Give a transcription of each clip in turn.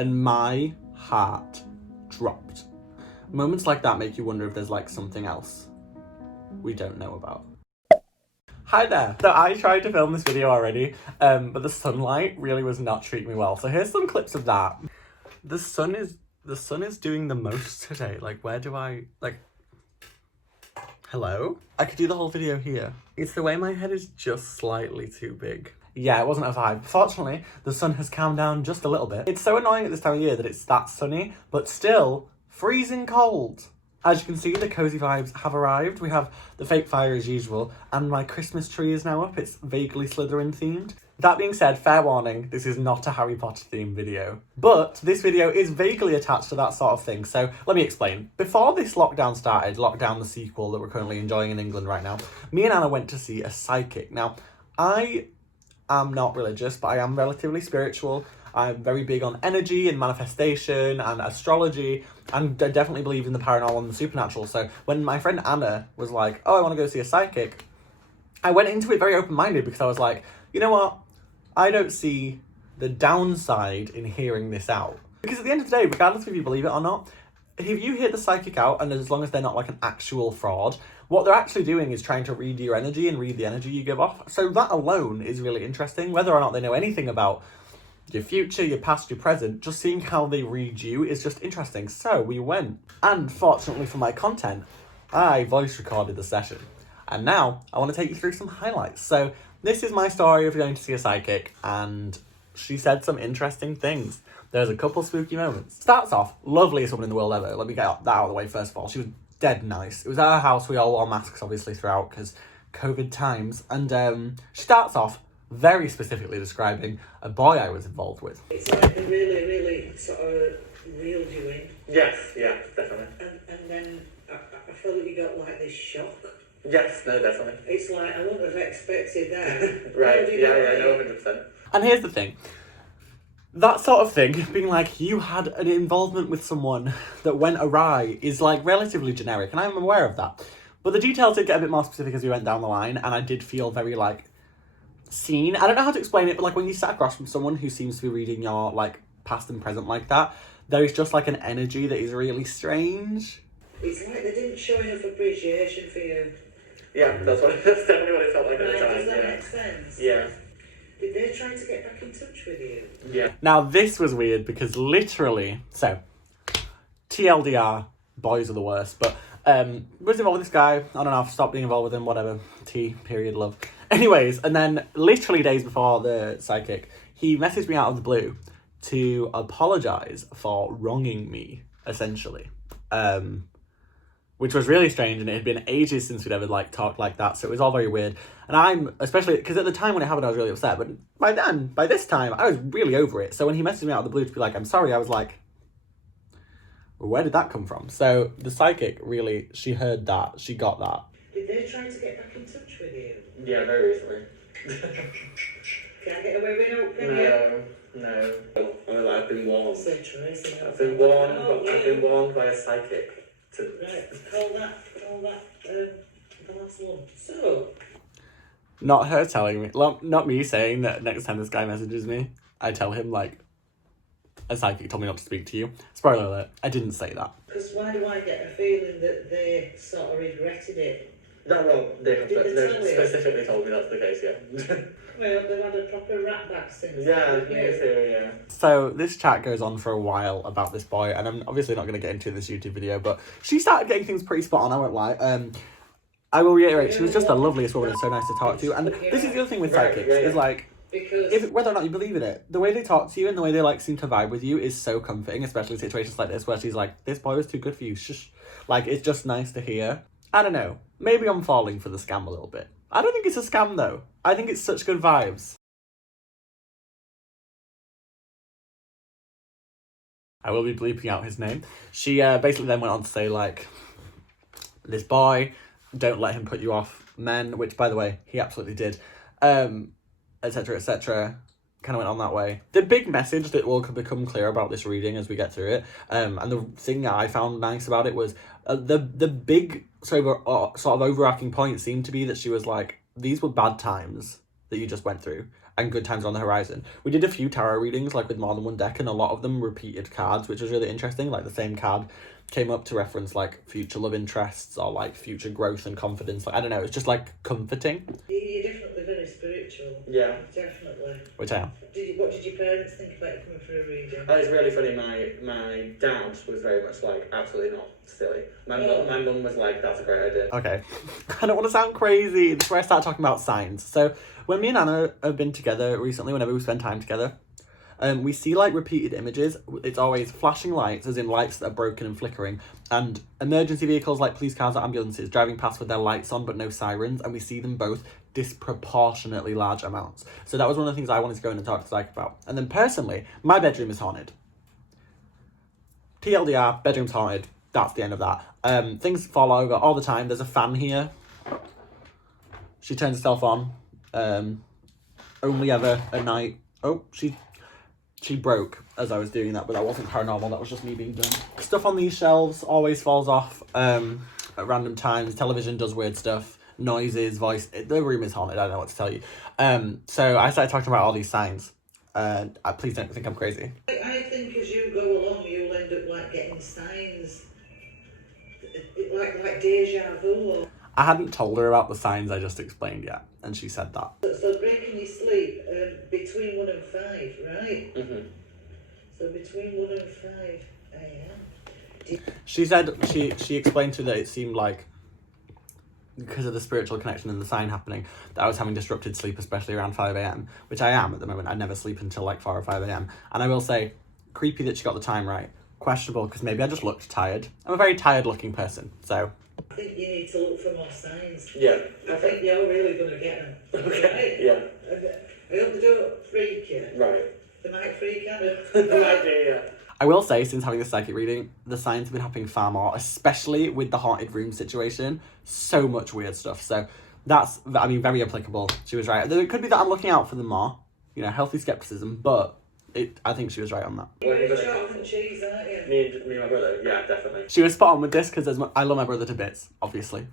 and my heart dropped. Moments like that make you wonder if there's like something else we don't know about. Hi there. So I tried to film this video already, but the sunlight really was not treating me well. So here's some clips of that. The sun is doing the most today. Like, where do I, like, hello? I could do the whole video here. It's the way my head is just slightly too big. Yeah, it wasn't a vibe. Fortunately, the sun has calmed down just a little bit. It's so annoying at this time of year that it's that sunny, but still freezing cold. As you can see, the cozy vibes have arrived. We have the fake fire as usual, and my Christmas tree is now up. It's vaguely Slytherin themed. That being said, fair warning, this is not a Harry Potter themed video. But this video is vaguely attached to that sort of thing, so let me explain. Before this lockdown started, Lockdown the sequel that we're currently enjoying in England right now, me and Anna went to see a psychic. Now, I am not religious, but I am relatively spiritual. I'm very big on energy and manifestation and astrology, and I definitely believe in the paranormal and the supernatural. So when my friend Anna was like, oh, I want to go see a psychic, I went into it very open-minded because I was like, you know what? I don't see the downside in hearing this out. Because at the end of the day, regardless if you believe it or not, if you hear the psychic out, and as long as they're not like an actual fraud, what they're actually doing is trying to read your energy and read the energy you give off. So that alone is really interesting. Whether or not they know anything about your future, your past, your present, just seeing how they read you is just interesting. So we went. And fortunately for my content, I voice recorded the session. And now I want to take you through some highlights. So this is my story of going to see a psychic, and she said some interesting things. There's a couple spooky moments. Starts off, loveliest woman in the world ever. Let me get that out of the way first of all. She was dead nice. It was at her house. We all wore masks obviously throughout because COVID times. And she starts off very specifically describing a boy I was involved with. It's like they really, really sort of reeled you in. Yes, yeah, definitely. And then I feel that you got like this shock. Yes, no, definitely. It's like, I wouldn't have expected that. Right, yeah, no, 100%. And here's the thing. That sort of thing, being like, you had an involvement with someone that went awry, is like relatively generic, and I'm aware of that. But the details did get a bit more specific as we went down the line, and I did feel very like seen. I don't know how to explain it, but like when you sat across from someone who seems to be reading your like past and present like that, there is just like an energy that is really strange. It's like they didn't show enough appreciation for you. Yeah, that's definitely what it felt like at the time. Does that make sense? Yeah. Did they try to get back in touch with you? Yeah. Now this was weird because literally, so TLDR, boys are the worst, but was involved with this guy, I don't know, I've stopped being involved with him, whatever, T, period, love. Anyways, and then literally days before the psychic, he messaged me out of the blue to apologise for wronging me, essentially. Which was really strange, and it had been ages since we'd ever like talked like that, so it was all very weird. And I'm, especially, because at the time when it happened I was really upset, but by this time, I was really over it. So when he messaged me out of the blue to be like, I'm sorry, I was like, well, where did that come from? So the psychic, really, she heard that, she got that. Did they try to get back in touch with you? Yeah, very recently. Can't get away with it, can you? No. I've been warned. So Tracy, I've been warned by a psychic. Right, call that the last one. So, not her telling me, not me saying that next time this guy messages me, I tell him, like, a psychic told me not to speak to you. Spoiler alert, I didn't say that. Because why do I get a feeling that they sort of regretted it? No, well, they specifically told me that's the case, yeah. Well, they've had a proper rat back since. Yeah. So this chat goes on for a while about this boy, and I'm obviously not going to get into this YouTube video, but she started getting things pretty spot on, I won't lie. I will reiterate, she was just the loveliest woman and so nice to talk to, and this is the other thing with psychics, is like, whether or not you believe in it, the way they talk to you and the way they like seem to vibe with you is so comforting, especially in situations like this where she's like, this boy was too good for you, shush. Like, it's just nice to hear. I don't know, maybe I'm falling for the scam a little bit. I don't think it's a scam though. I think it's such good vibes. I will be bleeping out his name. She basically then went on to say, like, this boy, don't let him put you off men, which, by the way, he absolutely did, etc., etc., kind of went on that way. The big message that will become clear about this reading as we get through it, and the thing that I found nice about it was the big sort of overarching point seemed to be that she was like, these were bad times that you just went through, and good times on the horizon. We did a few tarot readings, like with more than one deck, and a lot of them repeated cards, which was really interesting. Like the same card came up to reference like future love interests or like future growth and confidence. Like I don't know, it's just like comforting. You're definitely very spiritual. Yeah. Definitely. Which I am. What did your parents think about you coming for a reading? It's really funny. My dad was very much like, absolutely not, silly. My mum was like, that's a great idea. Okay. I don't want to sound crazy. This is where I start talking about signs. So when me and Anna have been together recently, whenever we spend time together, we see like repeated images. It's always flashing lights, as in lights that are broken and flickering, and emergency vehicles like police cars or ambulances driving past with their lights on but no sirens, and we see them both disproportionately large amounts. So that was one of the things I wanted to go in and talk to Zyke about. And then personally, my bedroom is haunted. TLDR, bedroom's haunted. That's the end of that. Things fall over all the time. There's a fan here. She turns herself on. Only ever at night. Oh, she broke as I was doing that, but that wasn't paranormal. That was just me being dumb. Stuff on these shelves always falls off at random times. Television does weird stuff. Noises, voice. The room is haunted. I don't know what to tell you. So I started talking about all these signs. Please don't think I'm crazy. I think as you go along, you'll end up like getting signs, like deja vu. I hadn't told her about the signs I just explained yet, and she said that. So breaking your sleep between 1 and 5, right? Mm-hmm. So between 1 and 5 a.m. She said she explained to her that it seemed like, because of the spiritual connection and the sign happening, that I was having disrupted sleep, especially around 5 a.m, which I am at the moment. I never sleep until like 4 or 5 a.m. And I will say, creepy that she got the time right. Questionable, because maybe I just looked tired. I'm a very tired looking person, so. I think you need to look for more signs. Yeah. I think you're really going to get them. Okay. Yeah. I hope they don't freak you. Right. They might freak out. Yeah. I will say, since having the psychic reading, the signs have been happening far more, especially with the haunted room situation. So much weird stuff. So that's, I mean, very applicable. She was right. It could be that I'm looking out for them more, you know, healthy skepticism, but I think she was right on that. You're chocolate and cheese, aren't you? Me and my brother, yeah, definitely. She was spot on with this because I love my brother to bits, obviously.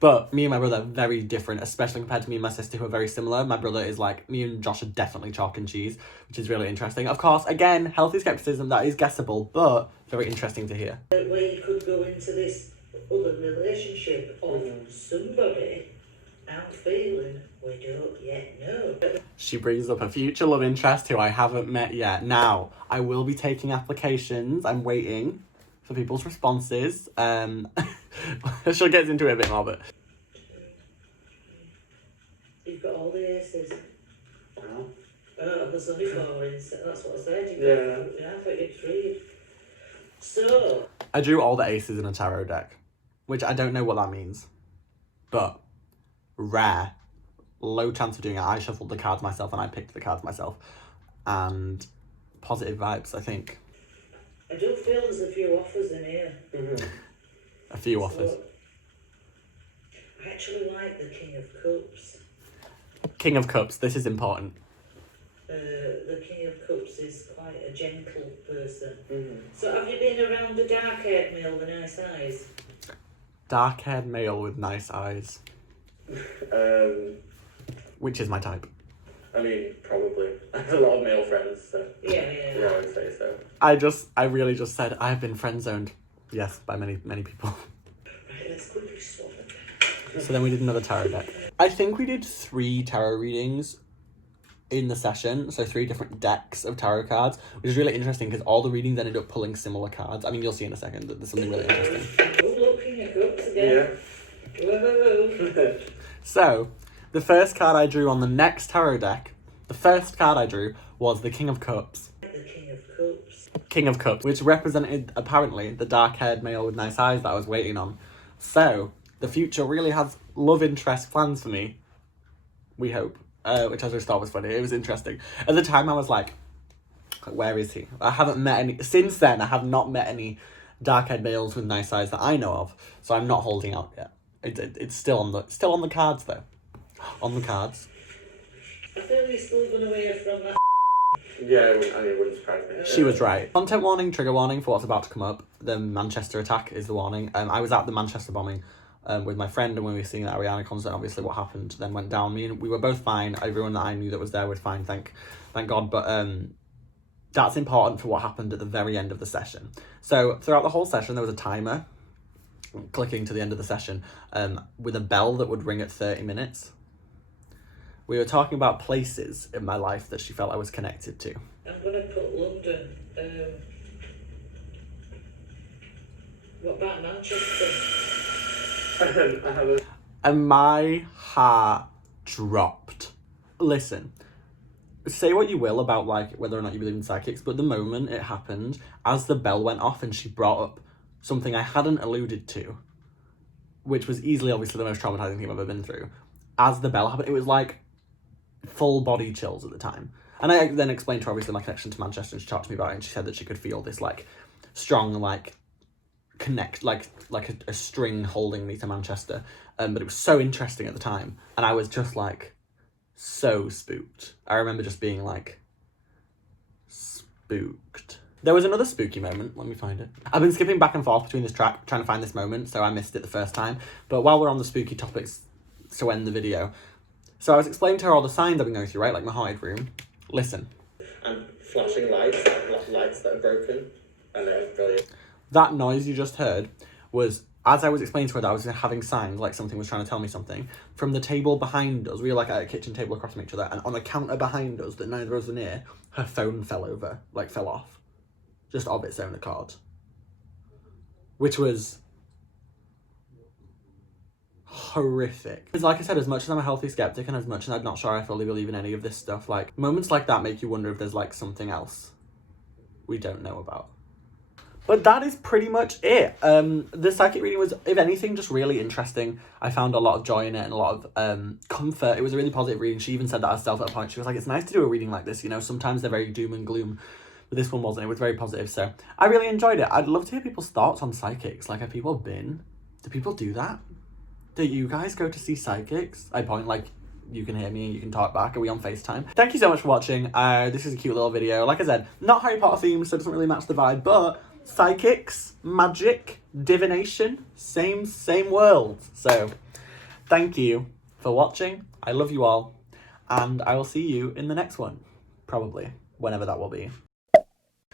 But me and my brother are very different, especially compared to me and my sister, who are very similar. My brother is like, me and Josh are definitely chalk and cheese, which is really interesting. Of course, again, healthy skepticism, that is guessable, but very interesting to hear. Where you could go into this other relationship of somebody I'm feeling we don't yet know. She brings up a future love interest who I haven't met yet. Now, I will be taking applications. I'm waiting for people's responses. She'll get into it a bit more, but... You've got all the aces. Wow. Oh, there's only 4 instead. That's what I said. Yeah. I thought you'd 3. So... I drew all the aces in a tarot deck, which I don't know what that means. But rare. Low chance of doing it. I shuffled the cards myself and I picked the cards myself. And positive vibes, I think. I do feel there's a few offers in here. Mm-hmm. A few offers. So, I actually like the King of Cups. King of Cups, this is important. The King of Cups is quite a gentle person. Mm-hmm. So have you been around the dark-haired male with nice eyes? Dark-haired male with nice eyes. Which is my type. I mean, probably. I have a lot of male friends, so... Yeah. Yeah, I would say so. I really just said I have been friend-zoned. Yes, by many, many people. Right, let's quickly swap it. So then we did another tarot deck. I think we did 3 tarot readings in the session. So 3 different decks of tarot cards, which is really interesting because all the readings ended up pulling similar cards. I mean, you'll see in a second that there's something really interesting. Oh, look, King of Cups again. Yeah. Whoa. So, the first card I drew on the next tarot deck, the first card I drew was the King of Cups. The King of Cups. King of Cups, which represented, apparently, the dark-haired male with nice eyes that I was waiting on. So, the future really has love interest plans for me. We hope. Which I just thought was funny. It was interesting. At the time, I was like, where is he? I haven't met any... Since then, I have not met any dark-haired males with nice eyes that I know of. So I'm not holding out yet. It's still on the cards, though. On the cards. I feel you're still going to hear from that. Yeah, it wouldn't surprise me. She was right. Content warning, trigger warning for what's about to come up. The Manchester attack is the warning. I was at the Manchester bombing with my friend, and when we were seeing that Ariana concert, obviously what happened then went down. We were both fine. Everyone that I knew that was there was fine, thank God. But that's important for what happened at the very end of the session. So throughout the whole session, there was a timer clicking to the end of the session with a bell that would ring at 30 minutes. We were talking about places in my life that she felt I was connected to. I'm gonna put London. What about Manchester? I have a... And my heart dropped. Listen, say what you will about like whether or not you believe in psychics, but the moment it happened, as the bell went off and she brought up something I hadn't alluded to, which was easily obviously the most traumatizing thing I've ever been through, as the bell happened, it was like full body chills at the time. And I then explained to her obviously my connection to Manchester, and she talked to me about it, and she said that she could feel this like strong like connect, like a string holding me to Manchester. But it was so interesting at the time, and I was just like so spooked. I remember just being like spooked. There was another spooky moment. Let me find it. I've been skipping back and forth between this track trying to find this moment, so I missed it the first time. But while we're on the spooky topics to end the video, so I was explaining to her all the signs I've been going through, right? Like my haunted room. Listen. And flashing lights, like lights that are broken. And they're brilliant. That noise you just heard was, as I was explaining to her that I was having signs, like something was trying to tell me something, from the table behind us. We were like at a kitchen table across from each other, and on a counter behind us that neither of us were near, her phone fell over, like fell off. Just of its own accord. Which was horrific. Because like I said, as much as I'm a healthy skeptic and as much as I'm not sure I fully believe in any of this stuff, like moments like that make you wonder if there's like something else we don't know about. But that is pretty much it. The psychic reading was, if anything, just really interesting. I found a lot of joy in it and a lot of comfort. It was a really positive reading. She even said that herself at a point. She was like, it's nice to do a reading like this, you know, sometimes they're very doom and gloom. But this one wasn't. It was very positive, so I really enjoyed it. I'd love to hear people's thoughts on psychics. Like, have people been? Do people do that? Do you guys go to see psychics? I point like, you can hear me and you can talk back. Are we on FaceTime? Thank you so much for watching. This is a cute little video. Like I said, not Harry Potter themed, so it doesn't really match the vibe, but psychics, magic, divination, same world. So, thank you for watching. I love you all, and I will see you in the next one. Probably, whenever that will be.